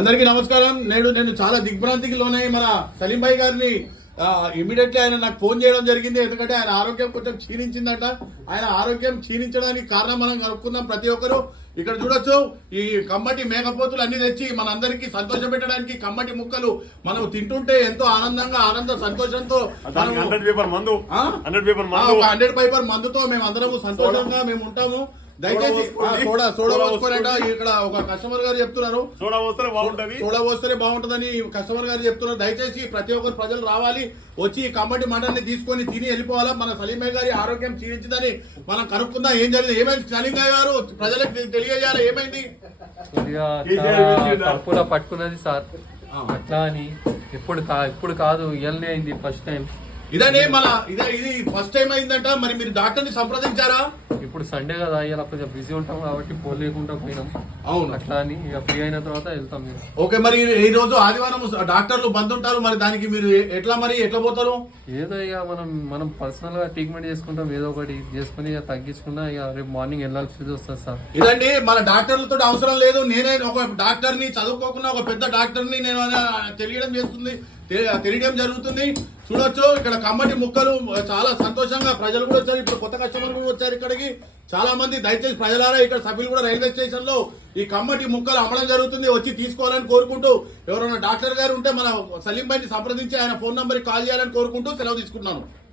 అందరికీ నమస్కారం. నేను చాలా దిగ్భ్రాంతికి లోనై మన సలీం భాయ్ గారిని ఇమీడియట్లీ ఆయన నాకు ఫోన్ చేయడం జరిగింది. ఎందుకంటే ఆయన ఆరోగ్యం కొంచెం క్షీణించిందట. ఆయన ఆరోగ్యం క్షీణించడానికి కారణం మనం కనుక్కుందాం. ప్రతి ఒక్కరు ఇక్కడ చూడొచ్చు, ఈ కమ్మటి మేకపోతులు అన్ని తెచ్చి మనందరికీ సంతోష పెట్టడానికి కమ్మటి ముక్కలు మనం తింటుంటే ఎంతో ఆనంద సంతోషంతో 100 పేపర్ మందుతో మేము అందరము సంతోషంగా మేము ఉంటాము. దయచేసి సోడా పోసుకోవాలంట. ఇక్కడ ఒక కస్టమర్ గారు చెప్తున్నారు సోడా పోస్తేనే బాగుంటుందని కస్టమర్ గారు చెప్తున్నారు. దయచేసి ప్రతి ఒక్కరు ప్రజలు రావాలి, వచ్చి ఈ కమ్మటి మటన్ ని తీసుకొని తిని వెళ్ళిపోవాలా. మన సలీం భాయ్ గారి ఆరోగ్యం క్షీణించిందని మనం కనుక్కుందాం. ఏం జరిగింది, ఏమైంది సలీం భాయ్ గారు ప్రజలకు తెలియజేయాలి. ఏమైంది? కడుపులో పట్టుకున్నది సార్, అట్లా అని ఇప్పుడు కాదు, ఇయల్నే అయింది ఫస్ట్ టైం. ఇదే ఇది ఫస్ట్ టైం అయిందంట. మరి మీరు డాక్టర్ ని సంప్రదించారా? ఇప్పుడు సండే కదా, ఇలా కొంచెం బిజీ ఉంటాం కాబట్టి పోలేకుండా పోయినాం. అవును, అట్లా అని ఇక ఫ్రీ అయిన తర్వాత వెళ్తాం మీరు. ఓకే, మరి ఈ రోజు ఆదివారం డాక్టర్లు బంద్ ఉంటారు. మరి దానికి మీరు ఎట్లా పోతారు? ఏదో ఇక మనం పర్సనల్ గా ట్రీట్మెంట్ చేసుకుంటాం, ఏదో ఒకటి చేసుకుని ఇక తగ్గించుకున్నా ఇక రేపు మార్నింగ్ వెళ్ళాల్సి వస్తుంది సార్. ఇదండి, మన డాక్టర్లతో అవసరం లేదు. నేనే ఒక డాక్టర్ ని, చదువుకోకుండా ఒక పెద్ద డాక్టర్ ని నేను తెలియడం జరుగుతుంది. చూడొచ్చు, ఇక్కడ కమ్మటి ముక్కలు చాలా సంతోషంగా ప్రజలు కూడా వచ్చారు. ఇప్పుడు కొత్త కస్టమర్ కూడా వచ్చారు ఇక్కడికి చాలా మంది. దయచేసి ప్రజలారా, ఇక్కడ సభ్యులు కూడా రైల్వే స్టేషన్ లో ఈ కమ్మటి ముక్కలు అమ్మడం జరుగుతుంది. వచ్చి తీసుకోవాలని కోరుకుంటూ, ఎవరైనా డాక్టర్ గారు ఉంటే మన సలీం భాయ్ ని సంప్రదించి ఆయన ఫోన్ నంబర్ కాల్ చేయాలని కోరుకుంటూ సెలవు తీసుకుంటున్నాను.